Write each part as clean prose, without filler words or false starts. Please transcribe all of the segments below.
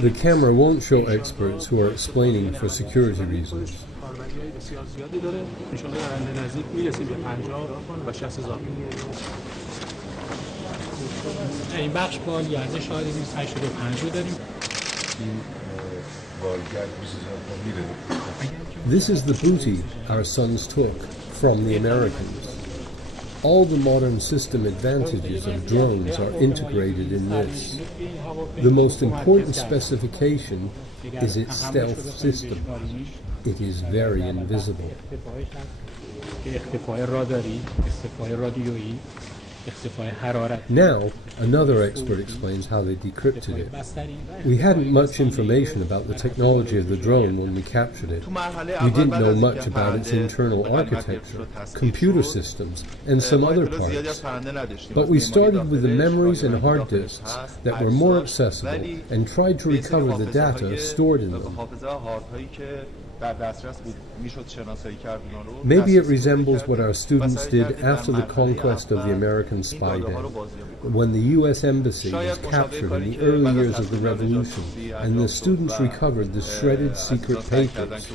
The camera won't show experts who are explaining for security reasons. This is the booty our sons took from the Americans. All the modern system advantages of drones are integrated in this. The most important specification is its stealth system. It is very invisible. Now, another expert explains how they decrypted it. We hadn't much information about the technology of the drone when we captured it. We didn't know much about its internal architecture, computer systems, and some other parts. But we started with the memories and hard disks that were more accessible and tried to recover the data stored in them. Maybe it resembles what our students did after the conquest of the American spy den, when the U.S. Embassy was captured in the early years of the revolution, and the students recovered the shredded secret papers.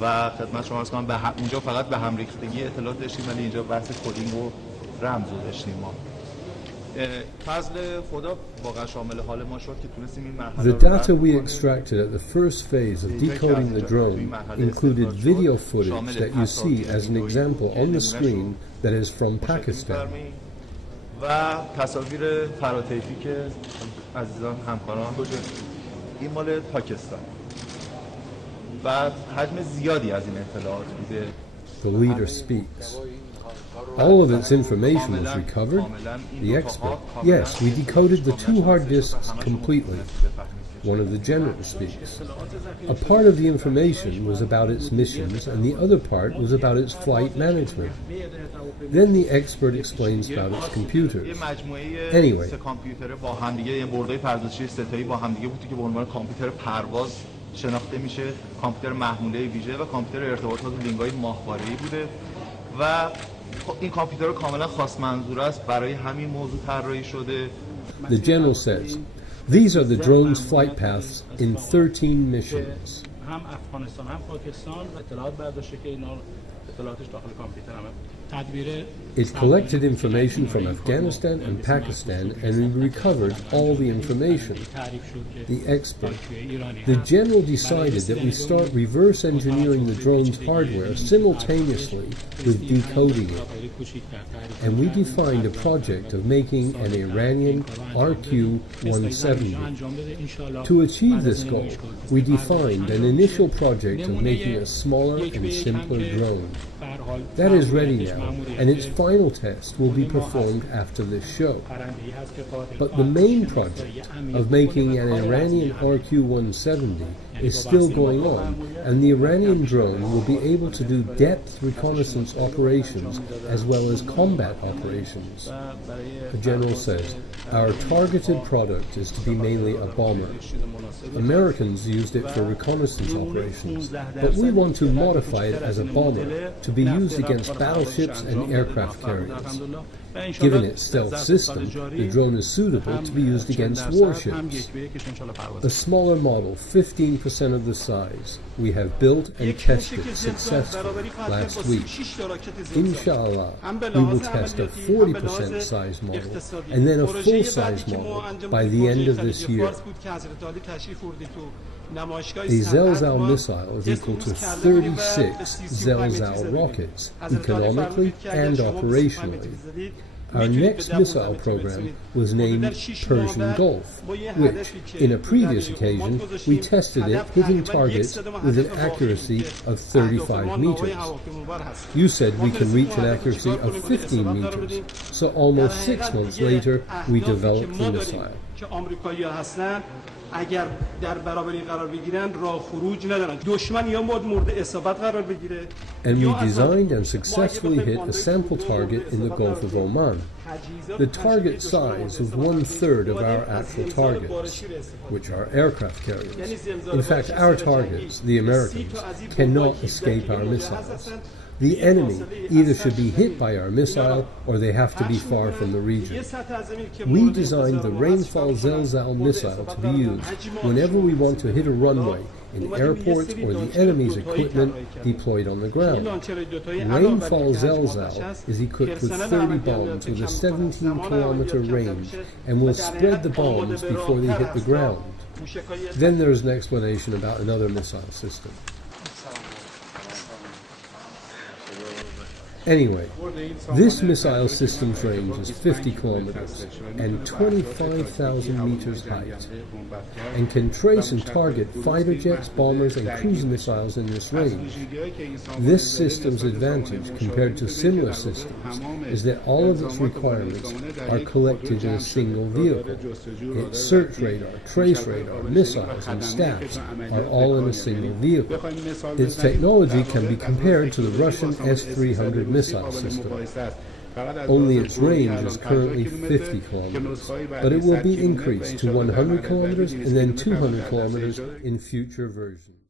و خدمت شما عرض کنم اونجا فقط به هم ریختگی اطلاعات داشتیم ولی اینجا بحث کدینگ و رمز رو داشتیم ما. The data we extracted at the first phase of decoding the drone included video footage that you see as an example on the screen that is from Pakistan. و تصاویر فراتیفی که عزیزان همکاران این مال پاکستان. و حجم زیادی از این اطلاعات بوده. The leader speaks. All of its information was recovered. The expert, yes, we decoded the 2 hard disks completely. One of the generals speaks. A part of the information was about its missions and the other part was about its flight management. Then the expert explains about its computers. Anyway, شناخته میشه کامپیوتر محموله ویژه و کامپیوتر ارتباطات لینگ‌های ماهواره‌ای بوده و این کامپیوتر کاملا خاص منظور است برای همین موضوع طراحی شده. The general says, these are the drone's flight paths in 13 missions. هم افغانستان هم پاکستان اطلاعات برداشته که اینا اطلاعاتش داخل کامپیوتر همه It collected information from Afghanistan and Pakistan and we recovered all the information. The expert. The general decided that we start reverse engineering the drone's hardware simultaneously with decoding it. And we defined a project of making an Iranian RQ-170. To achieve this goal, we defined an initial project of making a smaller and simpler drone. That is ready now, and its final test will be performed after this show. But the main project of making an Iranian RQ-170 is still going on, and the Iranian drone will be able to do depth reconnaissance operations as well as combat operations. The general says, our targeted product is to be mainly a bomber. Americans used it for reconnaissance operations, but we want to modify it as a bomber to be used against battleships and aircraft carriers. Given its stealth system, the drone is suitable to be used against warships. A smaller model, 15% of the size, we have built and tested successfully last week. Inshallah, we will test a 40% size model and then a full-size model by the end of this year. A Zelzal missile is equal to 36 Zelzal rockets, economically and operationally. Our next missile program was named Persian Gulf, which, in a previous occasion, we tested it hitting targets with an accuracy of 35 meters. You said we can reach an accuracy of 15 meters, so almost 6 months later, we developed the missile. اگر در برابر این قرار بگیرن راه خروج ندارن دشمن یا مورد اصابت قرار بگیره. And we designed and successfully hit a sample target in the Gulf of Oman. The target size was 1/3 of our actual targets, which are aircraft carriers. In fact, our targets, the Americans, cannot escape our missiles. The enemy either should be hit by our missile or they have to be far from the region. We designed the Rainfall Zelzal missile to be used whenever we want to hit a runway, in airports, or the enemy's equipment deployed on the ground. Rainfall Zelzal is equipped with 30 bombs with a 17-kilometer range and will spread the bombs before they hit the ground. Then there's an explanation about another missile system. Anyway, this missile system's range is 50 kilometers and 25,000 meters height, and can trace and target fighter jets, bombers, and cruise missiles in this range. This system's advantage compared to similar systems is that all of its requirements are collected in a single vehicle. Its search radar, trace radar, missiles, and staffs are all in a single vehicle. Its technology can be compared to the Russian S-300 missile system. Only its range is currently 50 kilometers, but it will be increased to 100 kilometers and then 200 kilometers in future versions.